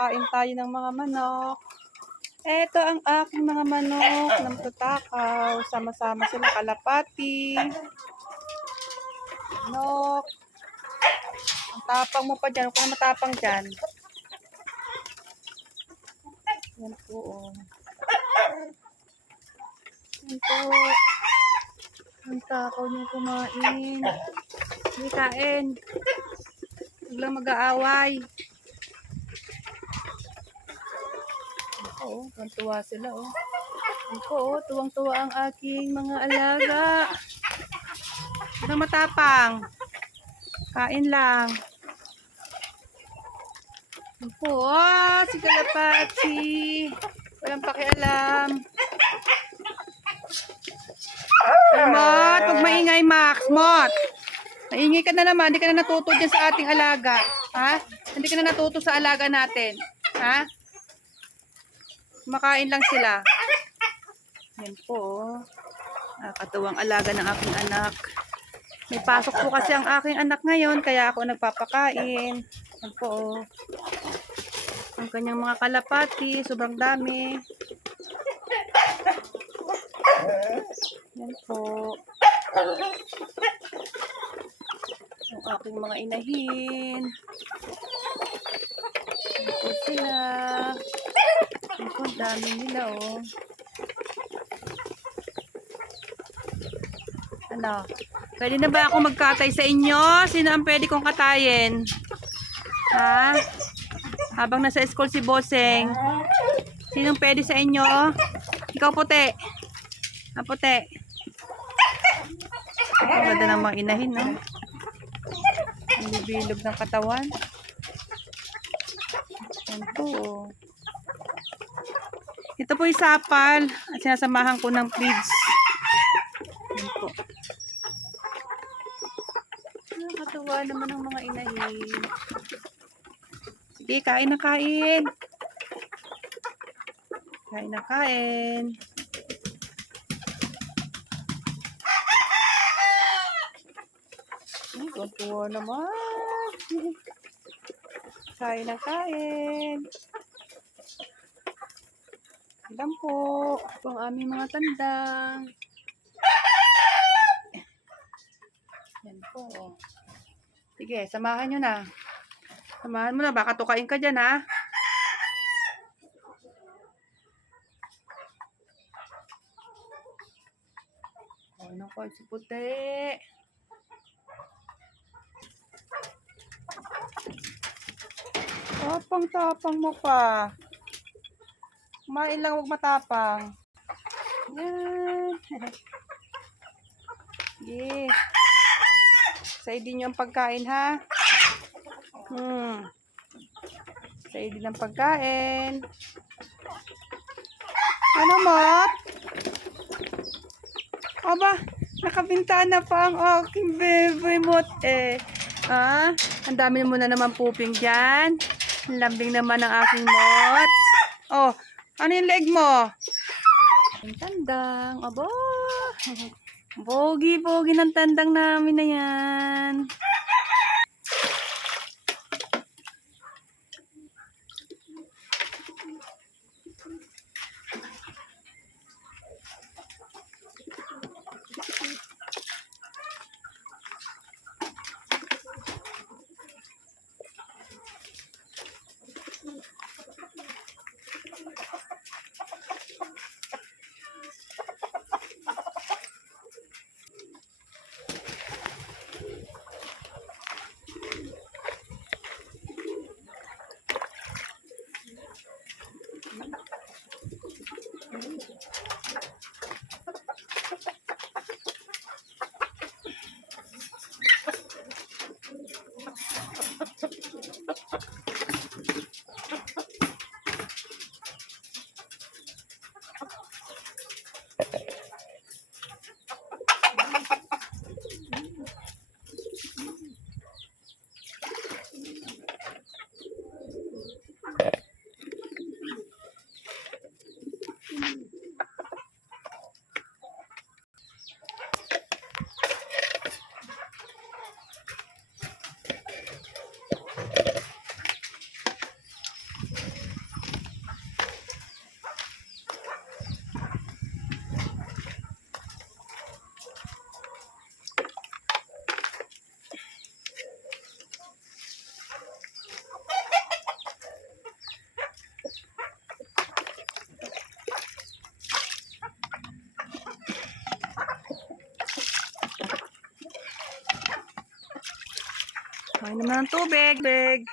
Kakain tayo ng mga manok. Ito ang aking mga manok ng tutakaw. Sama-sama sila kalapati. Manok. Ang tapang mo pa dyan. Huwag ka matapang dyan. Yan po. Oh. Yan po. Ang takaw niyo kumain. Hindi kain. Huwag lang mag-aaway. Oo, tuwang-tuwa sila, oh. Ako, oh, tuwang-tuwa ang aking mga alaga. Huwag matapang. Kain lang. Ako, oh, si kalapati. Walang pakialam. Ay, Mot, huwag maingay, Max. Mot, maingay ka na naman. Hindi ka na natuto dyan sa ating alaga. Ha? Hindi ka na natuto sa alaga natin. Ha? Makain lang sila. Yan po. Nakakatuwang alaga ng aking anak. May pasok po kasi ang aking anak ngayon, kaya ako nagpapakain. Yan po. Ang kanyang mga kalapati, sobrang dami. Yan po. Ang aking mga inahin. Yan po sila. Yan po, dami nila, oh. Ano? Pwede na ba ako magkatay sa inyo? Sino ang pwede kong katayin? Ha? Habang nasa school si Bosseng. Sinong pwede sa inyo? Ikaw puti. Ah, puti. Ang ganda ng mga inahin, no? Ang bibilog ng katawan. Yan po. Ito po yung sapal. At sinasamahan ko ng feeds. Yan po. Nakakatuwa naman ang mga inahin. Sige, kain na kain. Kain na kain. Tuwa naman. Kain na kain. Ilan po. Ito ang aming mga tandang. Yan po. Sige, samahan nyo na. Samahan mo na. Baka tukain ka dyan, ha? Oh, naku, si puti. Tapang-tapang mo pa. Kumain lang, huwag matapang. Yan. Sige. Sa'yo din yung pagkain, ha? Sa'yo din ang pagkain. Ano, Mot? Aba, nakabintana pa ang aking bebe, Mot, eh. Ha? Ang dami mo na naman puping dyan. Ang lambing naman ang aking Mot. Oh, ano yung leg mo? Ang tandang. Aba. Pogi-pogi ng tandang namin na yan. Ay naman ng tubig. Big.